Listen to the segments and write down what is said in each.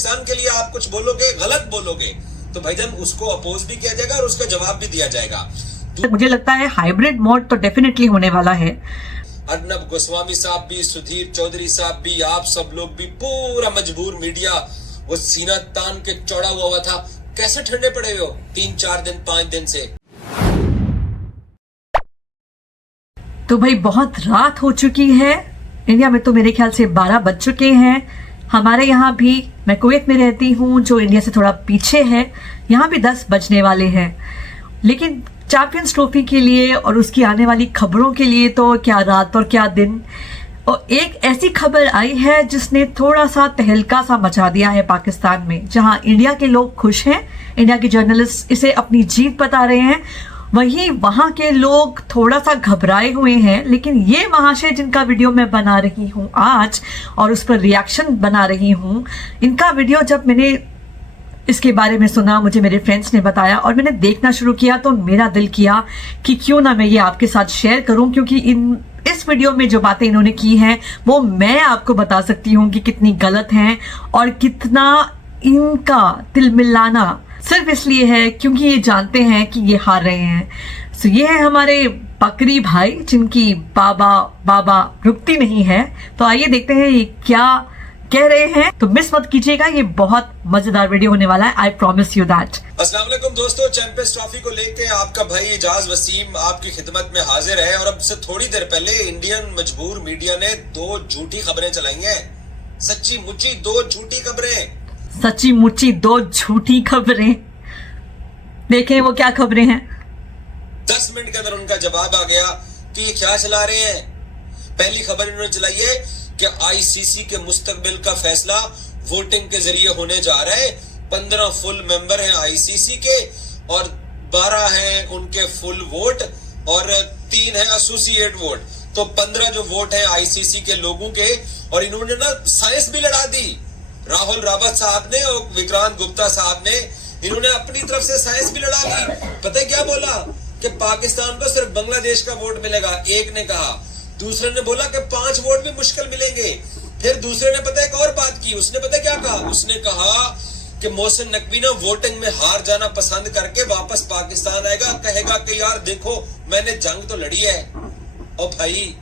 पाकिस्तान के लिए आप कुछ बोलोगे, गलत बोलोगे, तो भाईजान उसको अपोज भी किया जाएगा और उसका जवाब भी दिया जाएगा। मुझे लगता है हाइब्रिड मोड तो डेफिनेटली होने वाला है। अर्नब गोस्वामी साहब भी, सुधीर चौधरी साहब भी, आप सब लोग भी, पूरा मजबूर मीडिया वो सीना तान के चौड़ा हुआ था। कैसे ठंडे पड़े हो 3-4 दिन 5 दिन से? तो भाई बहुत रात हो चुकी है इंडिया में, तो मेरे ख्याल से 12 बज चुके हैं। हमारे यहाँ भी, मैं कुवैत में रहती हूँ जो इंडिया से थोड़ा पीछे है, यहाँ भी 10 बजने वाले हैं। लेकिन चैंपियंस ट्रॉफी के लिए और उसकी आने वाली खबरों के लिए तो क्या रात और क्या दिन। और एक ऐसी खबर आई है जिसने थोड़ा सा तहलका सा मचा दिया है पाकिस्तान में, जहां इंडिया के लोग खुश हैं, इंडिया के जर्नलिस्ट इसे अपनी जीत बता रहे हैं, वहीं वहां के लोग थोड़ा सा घबराए हुए हैं। लेकिन ये महाशय जिनका वीडियो मैं बना रही हूँ आज और उस पर रिएक्शन बना रही हूँ, इनका वीडियो जब मैंने इसके बारे में सुना, मुझे मेरे फ्रेंड्स ने बताया और मैंने देखना शुरू किया, तो मेरा दिल किया कि क्यों ना मैं ये आपके साथ शेयर करूं, क्योंकि इस वीडियो में जो बातें इन्होंने की हैं वो मैं आपको बता सकती हूँ कि कितनी गलत हैं और कितना इनका तिलमिलाना सिर्फ इसलिए है क्योंकि ये जानते हैं कि ये हार रहे हैं। सो ये है हमारे बकरी भाई जिनकी बाबा रुकती नहीं है। तो आइए देखते हैं ये क्या कह रहे हैं, तो मिस मत कीजिएगा, ये बहुत मजेदार वीडियो होने वाला है, आई प्रॉमिस यू दैट। अस्सलाम वालेकुम दोस्तों, चैंपियंस ट्रॉफी को लेके आपका भाई एजाज वसीम आपकी खिदमत में हाजिर है। और अब से थोड़ी देर पहले इंडियन मजबूर मीडिया ने 2 झूठी खबरें चलाई हैं। सच्ची मुच्ची 2 झूठी खबरें, सच्ची मुच्ची 2 झूठी खबरें। देखें वो क्या खबरें हैं। 10 मिनट के अंदर उनका जवाब आ गया कि ये क्या चला रहे हैं। पहली खबर इन्होंने चलाई है कि आईसीसी के मुस्तकबिल का फैसला वोटिंग के जरिए होने जा रहा है। 15 फुल मेंबर हैं आईसीसी के और 12 हैं उनके फुल वोट और 3 हैं एसोसिएट वोट। तो 15 जो वोट हैं आईसीसी के लोगों के, और इन्होंने ना साइंस भी लड़ा दी। राहुल रावत साहब ने और विक्रांत गुप्ता साहब ने, इन्होंने अपनी तरफ से साइंस भी लड़ा दी। पता है क्या बोला कि पाकिस्तान को सिर्फ बांग्लादेश का वोट मिलेगा, एक ने कहा। दूसरे ने बोला कि 5 वोट भी मुश्किल मिलेंगे। फिर दूसरे ने पता है एक और बात की, उसने पता है क्या कहा, उसने कहा कि मोहसिन नकवी ना वोटिंग में हार जाना पसंद करके वापस पाकिस्तान आएगा, कहेगा कि यार देखो मैंने जंग तो लड़ी है। और भाई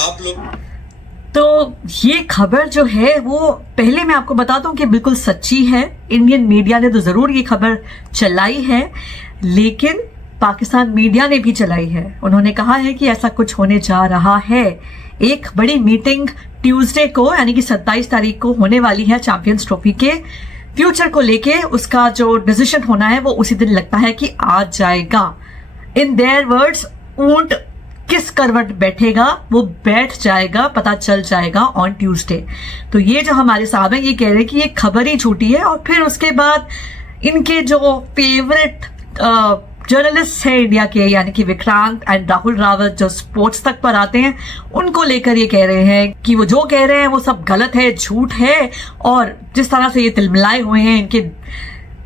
आप लोग, तो ये खबर जो है वो पहले मैं आपको बता दूं कि बिल्कुल सच्ची है। इंडियन मीडिया ने तो जरूर ये खबर चलाई है, लेकिन पाकिस्तान मीडिया ने भी चलाई है। उन्होंने कहा है कि ऐसा कुछ होने जा रहा है। एक बड़ी मीटिंग ट्यूसडे को यानी कि 27 तारीख को होने वाली है चैंपियंस ट्रॉफी के फ्यूचर को लेके। उसका जो डिसीजन होना है वो उसी दिन लगता है कि आ जाएगा। इन देयर वर्ड्स, ऊंट किस करवट बैठेगा वो बैठ जाएगा, पता चल जाएगा ऑन ट्यूसडे। तो ये जो हमारे साहब हैं ये कह रहे हैं कि ये खबर ही झूठी है। और फिर उसके बाद इनके जो फेवरेट जर्नलिस्ट है इंडिया के, यानी कि विक्रांत एंड राहुल रावत, जो स्पोर्ट्स तक पर आते हैं, उनको लेकर ये कह रहे हैं कि वो जो कह रहे हैं वो सब गलत है, झूठ है। और जिस तरह से ये तिलमिलाए हुए हैं, इनके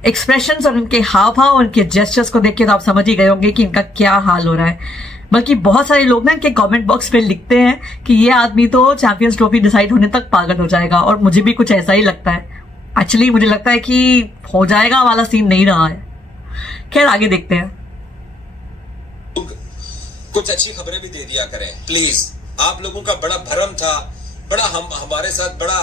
एक्सप्रेशंस और उनके हाव भाव, उनके जेस्चर्स को देख के तो आप समझ ही गए होंगे कि इनका क्या हाल हो रहा है। बल्कि बहुत सारे लोग ना इनके कमेंट बॉक्स पे लिखते हैं कि ये आदमी तो चैंपियंस ट्रॉफी डिसाइड होने तक पागल हो जाएगा। और मुझे भी कुछ ऐसा ही लगता है। एक्चुअली मुझे लगता है कि हो जाएगा वाला सीन नहीं रहा है। खैर आगे देखते हैं। कुछ अच्छी खबरें भी दे दिया करें प्लीज। आप लोगों का बड़ा भरम था, बड़ा हमारे साथ बड़ा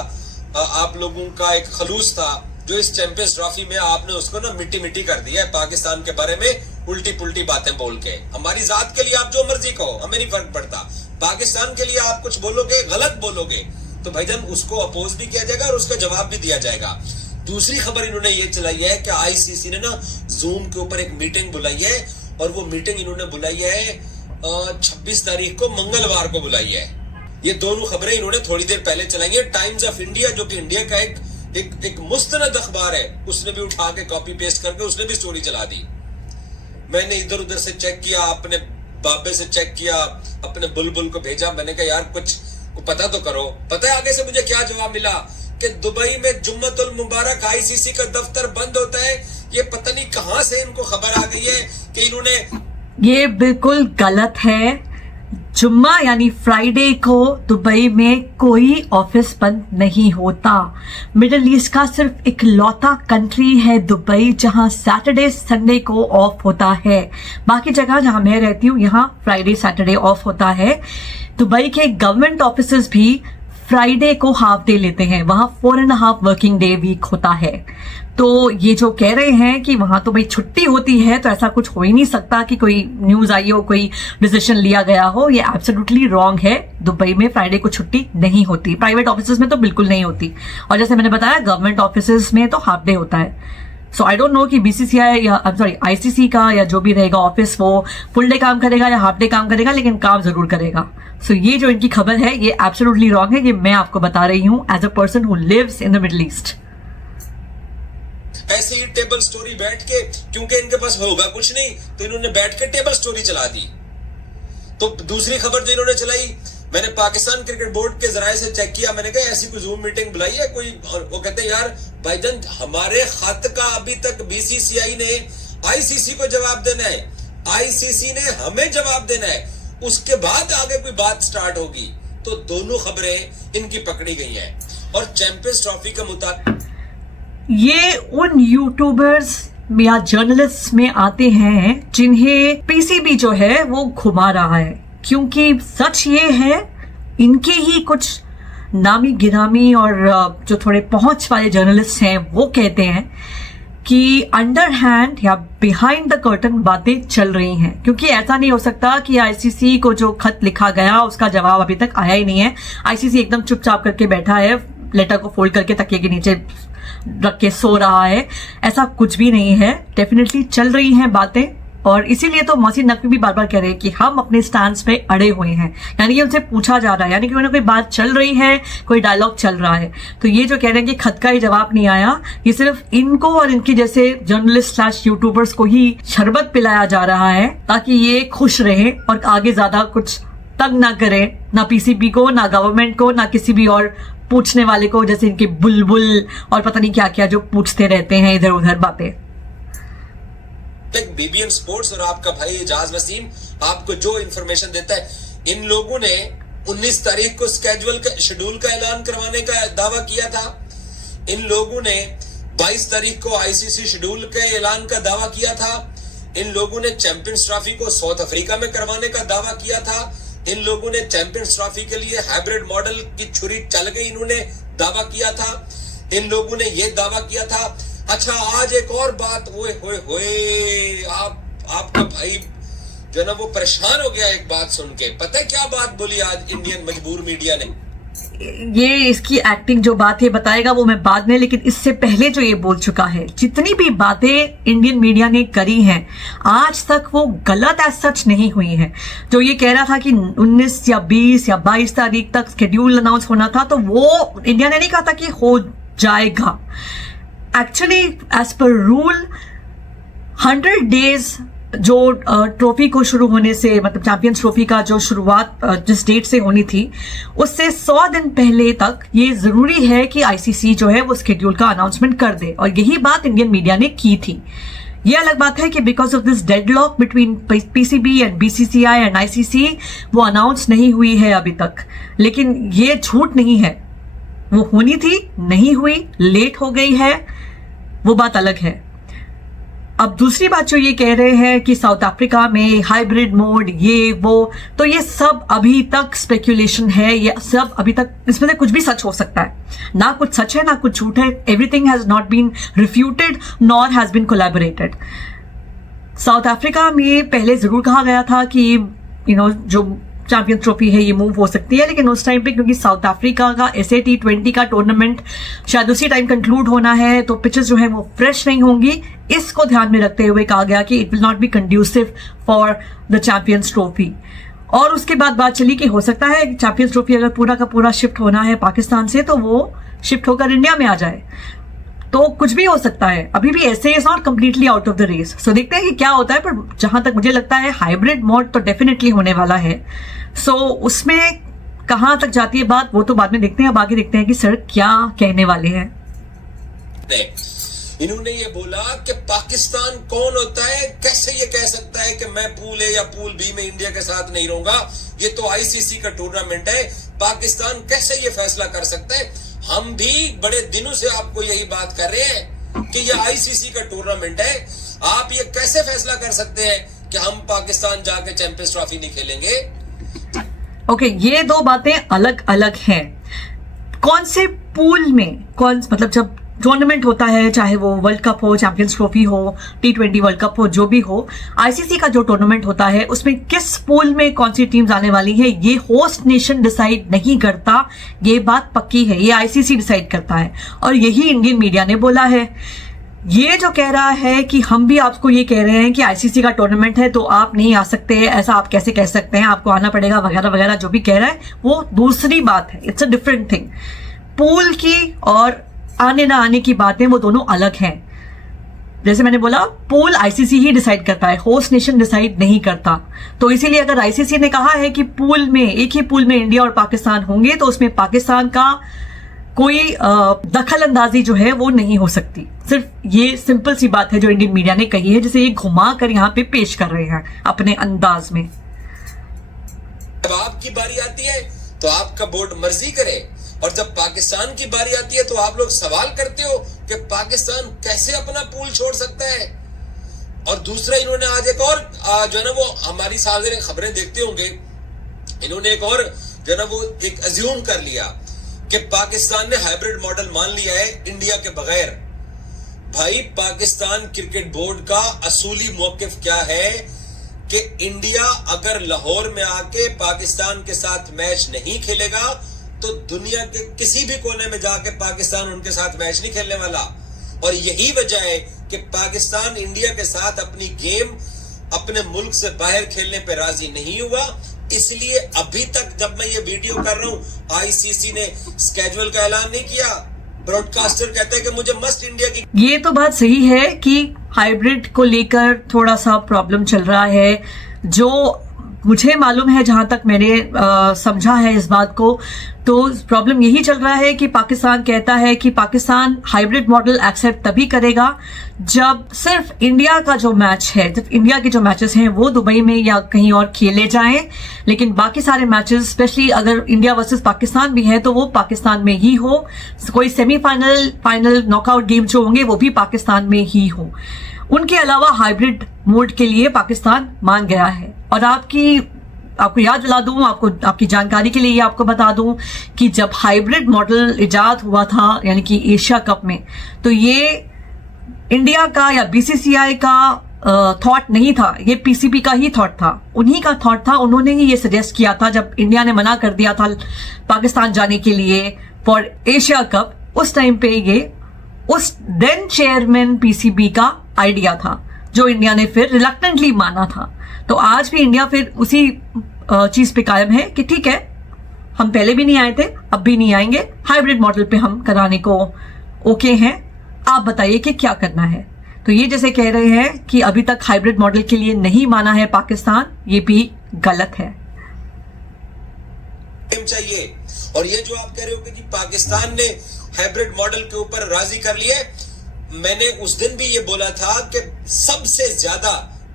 आप लोगों का एक खलूस था, जो इस चैंपियंस ट्रॉफी में आपने उसको ना मिट्टी मिट्टी कर दिया है। पाकिस्तान के बारे में उल्टी पुल्टी बातें बोल के, हमारी जात के लिए आप जो मर्जी कहो, हमें नहीं फर्क पड़ता। पाकिस्तान के लिए आप कुछ बोलोगे, गलत बोलोगे, तो भाईजान उसको अपोज भी किया जाएगा और उसका जवाब भी दिया जाएगा। दूसरी खबर इन्होंने ये चलाई है कि आईसीसी ने ना जूम के ऊपर एक मीटिंग बुलाई है, और वो मीटिंग इन्होंने बुलाई है 26 तारीख को, मंगलवार को बुलाई है। ये दोनों खबरें इन्होंने थोड़ी देर पहले चलाई है। टाइम्स ऑफ इंडिया, जो कि इंडिया का एक मुस्तनद अखबार है, उसने भी उठा के कॉपी पेस्ट करके उसने भी स्टोरी चला दी। मैंने इधर उधर से चेक किया, अपने बाबे से चेक किया, अपने बुलबुल को भेजा। मैंने कहा यार कुछ पता तो करो। पता है आगे से मुझे क्या जवाब मिला कि दुबई में जुम्मतुल मुबारक आईसीसी का दफ्तर बंद होता है। ये पता नहीं कहां से इनको खबर आ गई है कि इन्होंने, ये बिल्कुल गलत है। जुम्मा यानी फ्राइडे को दुबई में कोई ऑफिस बंद नहीं होता। मिडिल ईस्ट का सिर्फ इकलौता कंट्री है दुबई जहां सैटरडे संडे को ऑफ होता है। बाकी जगह जहां मैं रहती हूँ यहाँ फ्राइडे सैटरडे ऑफ होता है। दुबई के गवर्नमेंट ऑफिसेज भी फ्राइडे को हाफ डे लेते हैं, वहां 4.5 वर्किंग डे वीक होता है। तो ये जो कह रहे हैं कि वहां तो भाई छुट्टी होती है, तो ऐसा कुछ हो ही नहीं सकता कि कोई न्यूज आई हो, कोई डिसीजन लिया गया हो, ये एब्सोल्युटली रॉन्ग है। दुबई में फ्राइडे को छुट्टी नहीं होती, प्राइवेट ऑफिसेज में तो बिल्कुल नहीं होती, और जैसे मैंने बताया गवर्नमेंट ऑफिसेज में तो हाफ डे होता है। सो आई डोंट नो कि बीसीसीआई या आईसीसी का या जो भी रहेगा ऑफिस वो फुल डे काम करेगा या हाफ डे काम करेगा, लेकिन काम जरूर करेगा। सो ये जो इनकी खबर है ये एब्सोल्युटली रॉन्ग है, ये मैं आपको बता रही हूँ as a person who lives in the Middle East. ऐसे ही टेबल स्टोरी बैठ के, क्योंकि इनके पास होगा कुछ नहीं तो इन्होंने बैठ के टेबल स्टोरी चला दी। तो दूसरी खबर जो इन्होंने चलाई, मैंने पाकिस्तान क्रिकेट बोर्ड के जराये से चेक किया, मैंने कहा ऐसी कोई जूम मीटिंग बुलाई है कोई, और वो कहते हैं यार भाईजान हमारे खत का अभी तक बीसीसीआई ने आईसीसी को जवाब देना है, आईसीसी ने हमें जवाब देना है, उसके बाद आगे कोई बात स्टार्ट होगी। तो दोनों खबरें इनकी पकड़ी गई हैं। और चैंपियंस ट्रॉफी का मुताबिक ये उन यूट्यूबर्स या जर्नलिस्ट में आते हैं जिन्हें पीसीबी जो है वो घुमा रहा है, क्योंकि सच ये है इनके ही कुछ नामी गिरामी और जो थोड़े पहुंच वाले जर्नलिस्ट हैं वो कहते हैं कि अंडर हैंड या बिहाइंड द कर्टन बातें चल रही हैं, क्योंकि ऐसा नहीं हो सकता कि आईसीसी को जो खत लिखा गया उसका जवाब अभी तक आया ही नहीं है। आईसीसी एकदम चुपचाप करके बैठा है, लेटर को फोल्ड करके तकिए के नीचे रख के सो रहा है, ऐसा कुछ भी नहीं है। डेफिनेटली चल रही हैं बातें, और इसीलिए तो मोहसिन नकवी भी बार बार कह रहे हैं कि हम अपने स्टैंड पे अड़े हुए हैं, यानी कि उनसे पूछा जा रहा है, यानी कि उन्हें कोई बात चल रही है, कोई डायलॉग चल रहा है। तो ये जो कह रहे हैं कि खत का ही जवाब नहीं आया, ये सिर्फ इनको और इनके जैसे जर्नलिस्ट / यूट्यूबर्स को ही शरबत पिलाया जा रहा है ताकि ये खुश रहे और आगे ज्यादा कुछ तंग ना करे, ना पीसीबी को, ना गवर्नमेंट को, ना किसी भी और पूछने वाले को, जैसे इनके बुलबुल और पता नहीं क्या क्या जो पूछते रहते हैं इधर उधर बातें। बीबीएन स्पोर्ट्स और आपका भाई एजाज वसीम आपको जो इंफॉर्मेशन देता है, इन लोगों ने 19 तारीख को शेड्यूल का ऐलान करवाने का दावा किया था। इन लोगों ने 22 तारीख को आईसीसी शेड्यूल के ऐलान का दावा किया था। इन लोगों ने चैंपियंस ट्रॉफी को साउथ अफ्रीका में करवाने का दावा किया था। इन लोगों ने चैंपियंस ट्रॉफी के लिए हाइब्रिड मॉडल की छुरी चल गई, इन्होंने दावा किया था। इन लोगों ने यह दावा किया था। अच्छा आज एक और बात, होए आपका भाई जो ना वो परेशान हो गया एक बात सुन के। पता है क्या बात बोली आज इंडियन मजबूर मीडिया ने? ये इसकी एक्टिंग जो बात है बताएगा वो मैं बाद में, लेकिन इससे पहले जो ये बोल चुका है, जितनी भी बातें इंडियन मीडिया ने करी हैं आज तक वो गलत एज सच नहीं हुई हैं। जो ये कह रहा था कि 19 या 20 या 22 तारीख तक शेड्यूल अनाउंस होना था, तो वो इंडिया ने नहीं कहा था कि हो जाएगा। Actually as per rule 100 days जो ट्रॉफी को शुरू होने से, मतलब चैंपियंस ट्रॉफी का जो शुरुआत जिस डेट से होनी थी उससे 100 दिन पहले तक ये जरूरी है कि आईसीसी जो है वो शेड्यूल का अनाउंसमेंट कर दे, और यही बात इंडियन मीडिया ने की थी। ये अलग बात है कि because of this deadlock between PCB and BCCI and ICC वो अनाउंस नहीं हुई है अभी तक, लेकिन ये झूठ नहीं है, वो होनी थी, नहीं हुई, लेट हो गई है, वो बात अलग है। अब दूसरी बात जो ये कह रहे हैं कि साउथ अफ्रीका में हाइब्रिड मोड ये वो, तो ये सब अभी तक स्पेक्यूलेशन है, ये सब अभी तक, इसमें से कुछ भी सच हो सकता है, ना कुछ सच है ना कुछ झूठ है। Everything has not been refuted nor has been collaborated. South Africa में पहले जरूर कहा गया था कि जो चैंपियंस ट्रॉफी है ये मूव हो सकती है, लेकिन उस टाइम पे क्योंकि साउथ अफ्रीका का SA T20 का टूर्नामेंट शायद उसी टाइम कंक्लूड होना है, तो पिचेस जो है वो फ्रेश नहीं होंगी। इसको ध्यान में रखते हुए कहा गया कि it will not be conducive for the champions trophy. और उसके बाद बात चली कि हो सकता है चैंपियंस ट्रॉफी अगर पूरा का पूरा शिफ्ट होना है पाकिस्तान से, तो वो शिफ्ट होकर इंडिया में आ जाए, तो कुछ भी हो सकता है। अभी भी ऐसे is not completely out of the race. So देखते हैं कि क्या होता है, पर जहां तक मुझे लगता है हाइब्रिड मोड तो डेफिनेटली होने वाला है। सो उसमें कहां तक जाती है बात वो तो बाद में देखते हैं। अब आगे देखते हैं कि सर क्या कहने वाले हैं। इन्होंने ये बोला कि पाकिस्तान कौन होता है, कैसे ये कह सकता है कि मैं पूल A या पूल B में इंडिया के साथ नहीं रहूंगा। ये तो आईसीसी का टूर्नामेंट है, पाकिस्तान कैसे ये फैसला कर सकता है? हम भी बड़े दिनों से आपको यही बात कर रहे हैं कि ये आईसीसी का टूर्नामेंट है, आप ये कैसे फैसला कर सकते हैं कि हम पाकिस्तान जाके चैंपियंस ट्रॉफी नहीं खेलेंगे? ओके, ये दो बातें अलग अलग हैं। कौन से पूल में, कौन मतलब जब टूर्नामेंट होता है, चाहे वो वर्ल्ड कप हो, चैंपियंस ट्रॉफी हो, T20 वर्ल्ड कप हो, जो भी हो, आईसीसी का जो टूर्नामेंट होता है उसमें किस पूल में कौन सी टीम्स आने वाली है ये होस्ट नेशन डिसाइड नहीं करता। ये बात पक्की है, ये आईसीसी डिसाइड करता है और यही इंडियन मीडिया ने बोला है। ये जो कह रहा है कि हम भी आपको ये कह रहे हैं कि आईसीसी का टूर्नामेंट है तो आप नहीं आ सकते, ऐसा आप कैसे कह सकते हैं, आपको आना पड़ेगा वगैरह वगैरह, जो भी कह रहा है वो दूसरी बात है। It's a different thing. Pool की और आने ना आने की बातें वो दोनों अलग हैं। जैसे मैंने बोला, पूल आईसीसी ही डिसाइड करता है, होस्ट नेशन डिसाइड नहीं करता। तो इसीलिए अगर आईसीसी ने कहा है कि पूल में, एक ही पूल में इंडिया और पाकिस्तान होंगे, तो उसमें पाकिस्तान का कोई दखल अंदाजी जो है वो नहीं हो सकती। सिर्फ ये सिंपल सी बात है जो इंडियन मीडिया ने कही है, जिसे ये घुमा कर यहाँ पे पेश कर रहे हैं अपने अंदाज में। जब आपकी बारी आती है तो आपका बोर्ड मर्जी करे, और जब पाकिस्तान की बारी आती है तो आप लोग सवाल करते हो कि पाकिस्तान कैसे अपना पूल छोड़ सकता है। और दूसरा, इन्होंने आज एक और जो है ना, वो हमारी सार्वजनिक खबरें देखते होंगे, इन्होंने एक और जो है ना वो एक अज्यूम कर लिया कि पाकिस्तान ने हाइब्रिड मॉडल मान लिया है इंडिया के बगैर। भाई, पाकिस्तान क्रिकेट बोर्ड का असूली मौकिफ क्या है कि इंडिया अगर लाहौर में आके पाकिस्तान के साथ मैच नहीं खेलेगा तो दुनिया के किसी भी कोने में जाके पाकिस्तान उनके साथ मैच नहीं खेलने वाला। और यही वजह है कि पाकिस्तान इंडिया के साथ अपनी गेम अपने मुल्क से बाहर खेलने पे राजी नहीं हुआ। इसलिए अभी तक जब मैं ये वीडियो कर रहा हूं, आईसीसी ने स्केड्यूल का ऐलान नहीं किया। ब्रॉडकास्टर कहते हैं कि मुझे मस्ट इंडिया की। ये तो बात सही है कि हाइब्रिड को लेकर थोड़ा सा प्रॉब्लम चल रहा है। जो मुझे मालूम है, जहां तक मैंने समझा है इस बात को, तो प्रॉब्लम यही चल रहा है कि पाकिस्तान कहता है कि पाकिस्तान हाइब्रिड मॉडल एक्सेप्ट तभी करेगा जब सिर्फ इंडिया का जो मैच है, जब इंडिया के जो मैचेस हैं वो दुबई में या कहीं और खेले जाएं, लेकिन बाकी सारे मैचेस, स्पेशली अगर इंडिया वर्सेस पाकिस्तान भी है, तो वो पाकिस्तान में ही हो। कोई सेमीफाइनल, फाइनल, नॉकआउट गेम जो होंगे वो भी पाकिस्तान में ही हो। उनके अलावा हाइब्रिड मोड के लिए पाकिस्तान मान गया है। और आपको याद दिला दूं, आपकी जानकारी के लिए ये आपको बता दूं कि जब हाइब्रिड मॉडल इजाद हुआ था, यानी कि एशिया कप में, तो ये इंडिया का या बीसीसीआई का थॉट नहीं था, ये पीसीबी का ही थॉट था, उन्हीं का थॉट था। उन्होंने ही ये सजेस्ट किया था जब इंडिया ने मना कर दिया था पाकिस्तान जाने के लिए फॉर एशिया कप। उस टाइम पे ये उस देन चेयरमैन पीसीबी का आइडिया था, जो इंडिया ने फिर रिलक्टेंटली माना था। तो आज भी इंडिया फिर उसी चीज पे कायम है कि ठीक है, हम पहले भी नहीं आए थे, अब भी नहीं आएंगे, हाइब्रिड मॉडल पे हम कराने को ओके हैं, आप बताइए कि क्या करना है। तो ये जैसे कह रहे हैं कि अभी तक हाइब्रिड मॉडल के लिए नहीं माना है पाकिस्तान, ये भी गलत है। चाहिए। और ये जो आप कह रहे हो कि पाकिस्तान ने हाइब्रिड मॉडल के ऊपर राजी कर लिए, मैंने उस दिन भी ये बोला था कि सबसे ज्यादा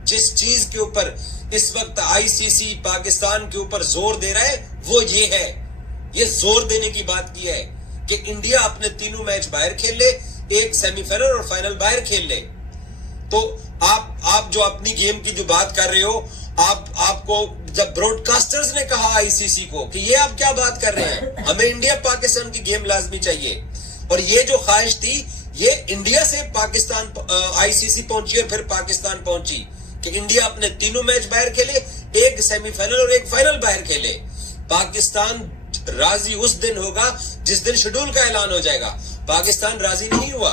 जिस चीज के ऊपर इस वक्त आईसीसी पाकिस्तान के ऊपर जोर दे रहा है वो ये है, ये जोर देने की बात की है कि इंडिया अपने तीनों मैच बाहर खेल ले, एक सेमीफाइनल और फाइनल बाहर खेल ले। तो आप जो अपनी गेम की जो बात कर रहे हो, आपको जब ब्रॉडकास्टर्स ने कहा आईसीसी को कि ये आप क्या बात कर रहे हैं, हमें इंडिया पाकिस्तान की गेम लाजमी चाहिए, और ये जो ख्वाहिश थी ये इंडिया से पाकिस्तान आईसीसी पहुंची और फिर पाकिस्तान पहुंची कि इंडिया अपने तीनों मैच बाहर खेले, एक सेमीफाइनल और एक फाइनल बाहर खेले। पाकिस्तान राजी उस दिन होगा जिस दिन शेड्यूल का ऐलान हो जाएगा। पाकिस्तान राजी नहीं हुआ,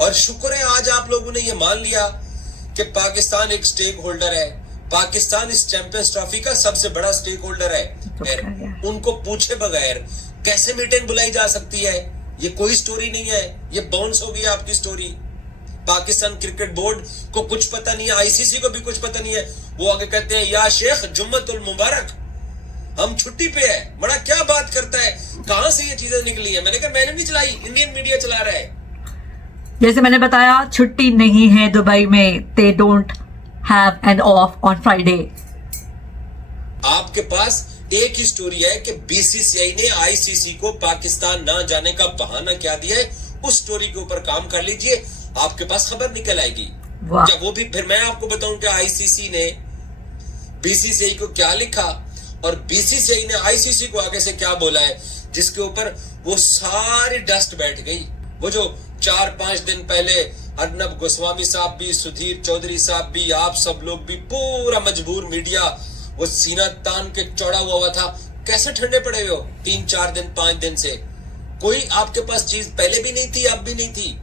और शुक्र है आज आप लोगों ने ये मान लिया कि पाकिस्तान एक स्टेक होल्डर है। पाकिस्तान इस चैंपियंस ट्रॉफी का सबसे बड़ा स्टेक होल्डर है। उनको पूछे बगैर कैसे मीटिंग बुलाई जा सकती है? ये कोई स्टोरी नहीं है, ये बाउंस हो गई आपकी स्टोरी। पाकिस्तान क्रिकेट बोर्ड को कुछ पता नहीं है, आईसीसी को भी कुछ पता नहीं है। वो आगे कहते हैं या शेख जुम्मतुल मुबारक, हम छुट्टी पे है। बड़ा क्या बात करता है, कहां से ये चीजें निकली है? मैंने कहा मैंने नहीं चलाई, इंडियन मीडिया चला रहा है। जैसे मैंने बताया, छुट्टी नहीं है दुबई में, they don't have an of on Friday. आपके पास एक ही स्टोरी है कि बीसीसीआई ने आईसीसी को पाकिस्तान ना जाने का बहाना क्या दिया है, उस स्टोरी के ऊपर काम कर लीजिए, आपके पास खबर निकल आएगी। क्या वो भी फिर मैं आपको बताऊं कि आईसीसी ने बीसीसीआई को क्या लिखा और बीसीसीआई ने आईसीसी को आगे से क्या बोला है, जिसके ऊपर वो सारी डस्ट बैठ गई। वो जो 4-5 दिन पहले अर्नब गोस्वामी साहब भी, सुधीर चौधरी साहब भी, आप सब लोग भी, पूरा मजबूर मीडिया वो सीना तान के चौड़ा हुआ था, कैसे ठंडे पड़े हुए हो 3-4 दिन 5 दिन से? कोई आपके पास चीज पहले भी नहीं थी, अब भी नहीं थी।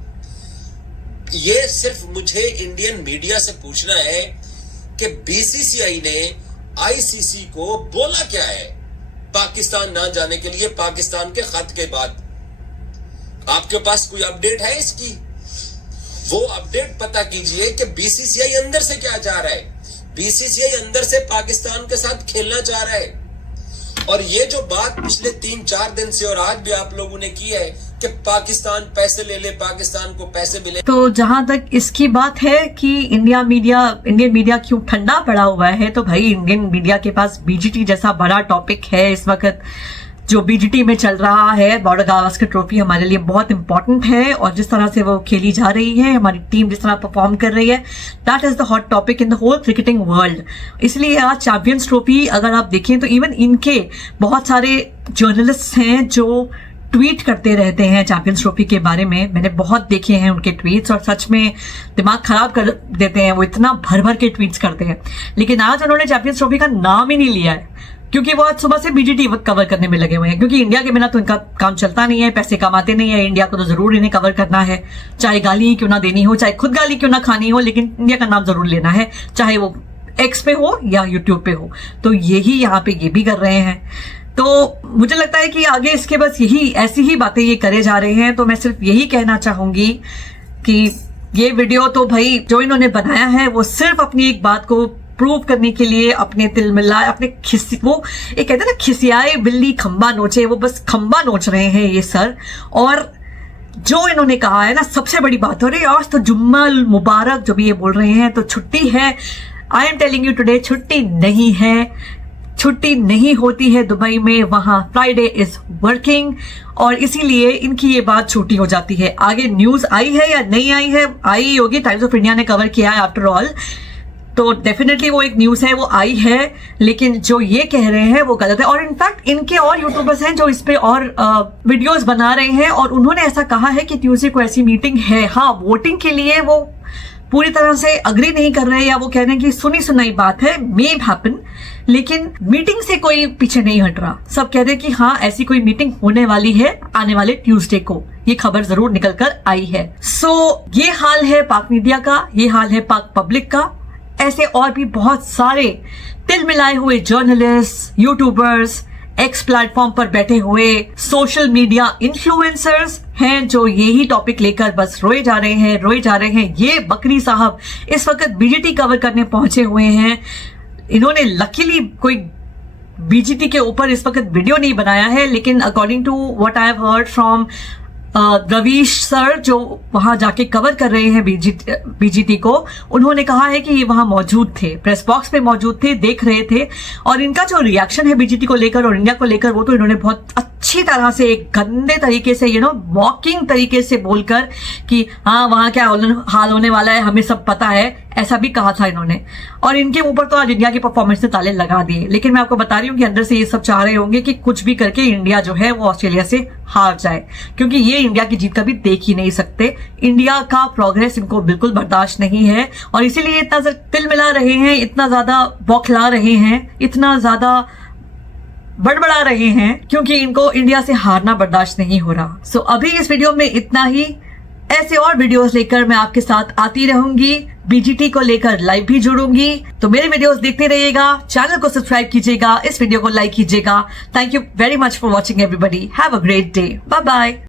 ये सिर्फ मुझे इंडियन मीडिया से पूछना है कि बीसीसीआई ने आईसीसी को बोला क्या है पाकिस्तान ना जाने के लिए, पाकिस्तान के खत के बाद। आपके पास कोई अपडेट है इसकी? वो अपडेट पता कीजिए कि बीसीसीआई अंदर से क्या चाह रहा है। बीसीसीआई अंदर से पाकिस्तान के साथ खेलना चाह रहा है। और ये जो बात पिछले 3-4 दिन से और आज भी आप लोगों ने की है कि पाकिस्तान पैसे ले ले, पाकिस्तान को पैसे मिले। तो जहां तक इसकी बात है कि इंडियन मीडिया क्यों ठंडा पड़ा हुआ है, तो भाई इंडियन मीडिया के पास बीजीटी जैसा बड़ा टॉपिक है इस वक्त। जो बीजीटी में चल रहा है, बॉर्डर गावस्कर ट्रॉफी, हमारे लिए बहुत इंपॉर्टेंट है और जिस तरह से वो खेली जा रही है, हमारी टीम जिस तरह परफॉर्म कर रही है, that is the hot topic in the whole cricketing world. इसलिए आज चैंपियंस ट्रॉफी अगर आप देखें तो इवन इनके बहुत सारे जर्नलिस्ट हैं जो ट्वीट करते रहते हैं चैंपियंस ट्रॉफी के बारे में। मैंने बहुत देखे हैं उनके ट्वीट्स और सच में दिमाग खराब कर देते हैं, वो इतना भर भर के ट्वीट्स करते हैं। लेकिन आज उन्होंने चैंपियंस ट्रॉफी का नाम ही नहीं लिया है क्योंकि वो आज सुबह से बीजीटी कवर करने में लगे हुए हैं, क्योंकि इंडिया के बिना तो इनका काम चलता नहीं है, पैसे कमाते नहीं है। इंडिया को तो जरूर इन्हें कवर करना है, चाहे गाली क्यों ना देनी हो, चाहे खुद गाली क्यों ना खानी हो, लेकिन इंडिया का नाम जरूर लेना है, चाहे वो एक्स पे हो या यूट्यूब पे हो। तो यही यहाँ पे ये भी कर रहे हैं। तो मुझे लगता है कि आगे इसके बस यही ऐसी ही बातें ये करे जा रहे हैं। तो मैं सिर्फ यही कहना चाहूंगी कि ये वीडियो तो भाई जो इन्होंने बनाया है वो सिर्फ अपनी एक बात को प्रूव करने के लिए, अपने तिलमिलाए, अपने वो एक कहते हैं ना खिसियाए बिल्ली खंबा नोचे, वो बस खंबा नोच रहे हैं ये सर। और जो इन्होंने कहा है ना, सबसे बड़ी बात हो रही है आज तो जुम्मा मुबारक जो भी ये बोल रहे हैं, तो छुट्टी है। I am telling you today, छुट्टी नहीं है, छुट्टी नहीं होती है दुबई में, वहां फ्राइडे इज वर्किंग और इसीलिए इनकी ये बात छूटी हो जाती है। आगे न्यूज आई है या नहीं आई है, आई होगी, टाइम्स ऑफ इंडिया ने कवर किया है आफ्टर ऑल, तो डेफिनेटली वो एक न्यूज है, वो आई है। लेकिन जो ये कह रहे हैं वो गलत है। और इनफैक्ट इनके और यूट्यूबर्स हैं जो इस पे और वीडियोस बना रहे हैं और उन्होंने ऐसा कहा है कि ट्यूसडे को ऐसी मीटिंग है। हाँ, वोटिंग के लिए वो पूरी तरह से अग्री नहीं कर रहे या वो कह रहे हैं कि सुनी सुनाई बात है, मे हैपन, लेकिन मीटिंग से कोई पीछे नहीं हट रहा। सब कह रहे हैं कि हाँ ऐसी कोई मीटिंग होने वाली है आने वाले ट्यूसडे को, ये खबर जरूर निकल कर आई है। सो ये हाल है पाक मीडिया का, ये हाल है पाक पब्लिक का। ऐसे और भी बहुत सारे तिल मिलाए हुए जर्नलिस्ट, यूट्यूबर्स, एक्स प्लेटफॉर्म पर बैठे हुए सोशल मीडिया इन्फ्लुएंसर्स हैं जो यही टॉपिक लेकर बस रोए जा रहे हैं। ये बकरी साहब इस वक्त बीजीटी कवर करने पहुंचे हुए हैं। इन्होंने लकीली कोई बीजीटी के ऊपर इस वक्त वीडियो नहीं बनाया है, लेकिन according to what I have heard from Ravish sir जो वहां जाके कवर कर रहे हैं बीजीटी को, उन्होंने कहा है कि ये वहां मौजूद थे, प्रेस बॉक्स पे मौजूद थे, देख रहे थे। और इनका जो रिएक्शन है बीजीटी को लेकर और इंडिया को लेकर, वो तो इन्होंने बहुत अच्छी तरह से एक गंदे तरीके से मॉकिंग तरीके से बोलकर कि हाँ वहां क्या हाल होने वाला है हमें सब पता है, ऐसा भी कहा था इन्होंने। और इनके ऊपर तो आज इंडिया की परफॉर्मेंस ने ताले लगा दिए। लेकिन मैं आपको बता रही हूँ कि अंदर से ये सब चाह रहे होंगे कि कुछ भी करके इंडिया जो है वो ऑस्ट्रेलिया से हार जाए, क्योंकि ये इंडिया की जीत कभी देख ही नहीं सकते। इंडिया का प्रोग्रेस इनको बिल्कुल बर्दाश्त नहीं है और इसीलिए इतना तिल मिला रहे हैं, इतना ज्यादा बौखला रहे हैं, इतना ज्यादा बड़बड़ा रहे हैं, क्योंकि इनको इंडिया से हारना बर्दाश्त नहीं हो रहा। सो अभी इस वीडियो में इतना ही। ऐसे और वीडियोस लेकर मैं आपके साथ आती रहूंगी, बीजीटी को लेकर लाइव भी जुड़ूंगी। तो मेरे वीडियोस देखते रहिएगा, चैनल को सब्सक्राइब कीजिएगा, इस वीडियो को लाइक कीजिएगा। Thank you very much for watching everybody. Have a great day. Bye bye.